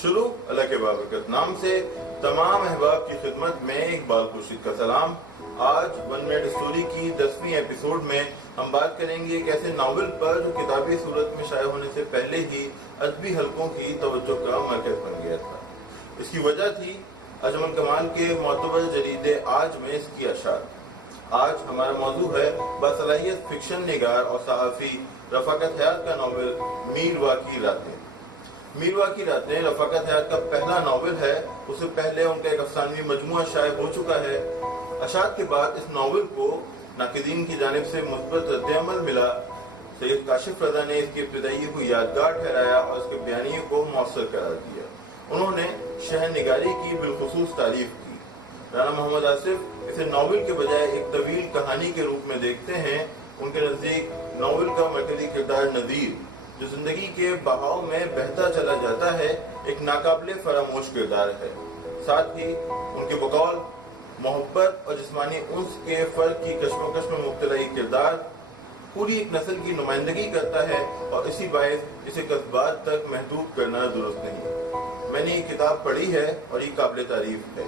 شروع اللہ کے بابرکت نام سے تمام احباب کی خدمت میں اقبال خورشید کا سلام۔ آج 1 منٹ اسٹوری کی 10ویں ایپیسوڈ میں ہم بات کریں گے ایک ایسے ناول پر جو کتابی صورت میں شائع ہونے سے پہلے ہی ادبی حلقوں کی توجہ کا مرکز بن گیا تھا۔ اس کی وجہ تھی اجمل کمال کے معتبر جرید آج میں اس کی اشاعت۔ آج ہمارا موضوع ہے باصلاحیت فکشن نگار اور صحافی رفاقت حیات کا ناول میروا کی راتیں۔ میروا کی راتیں رفاقت حیات کا پہلا ناول ہے۔ اس سے پہلے ان کا ایک افسانوی مجموعہ شائع ہو چکا ہے۔ اشاعت کے بعد اس ناول کو ناقدین کی جانب سے مثبت رد عمل ملا۔ سید کاشف رضا نے اس کی ابتدائی کو یادگار ٹھہرایا اور اس کے بیانیے کو مؤثر قرار دیا۔ انہوں نے شہر نگاری کی بالخصوص تعریف کی۔ رانا محمد آصف اسے ناول کے بجائے ایک طویل کہانی کے روپ میں دیکھتے ہیں۔ ان کے نزدیک ناول کا مرکزی کردار نذیر، جو زندگی کے بہاؤ میں بہتا چلا جاتا ہے، ایک ناقابل فراموش کردار ہے۔ ساتھ ہی ان کے بقول محبت اور جسمانی انس کے فرق کی کشمکش میں مبتلا یہ کردار پوری ایک نسل کی نمائندگی کرتا ہے، اور اسی باعث اسے قصبات تک محدود کرنا درست نہیں۔ میں نے یہ کتاب پڑھی ہے اور یہ قابل تعریف ہے۔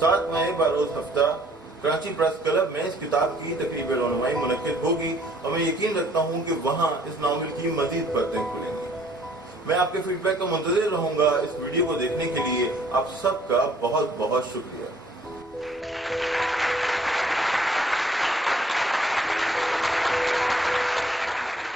7 مئی بروز ہفتہ کراچی پریس کلب میں اس کتاب کی تقریب رونمائی منعقد ہوگی، اور میں یقین رکھتا ہوں کہ وہاں اس ناول کی مزید پرتیں کھلیں گی۔ میں آپ کے فیڈ بیک کا منتظر رہوں گا۔ اس ویڈیو کو دیکھنے کے لیے آپ سب کا بہت بہت شکریہ۔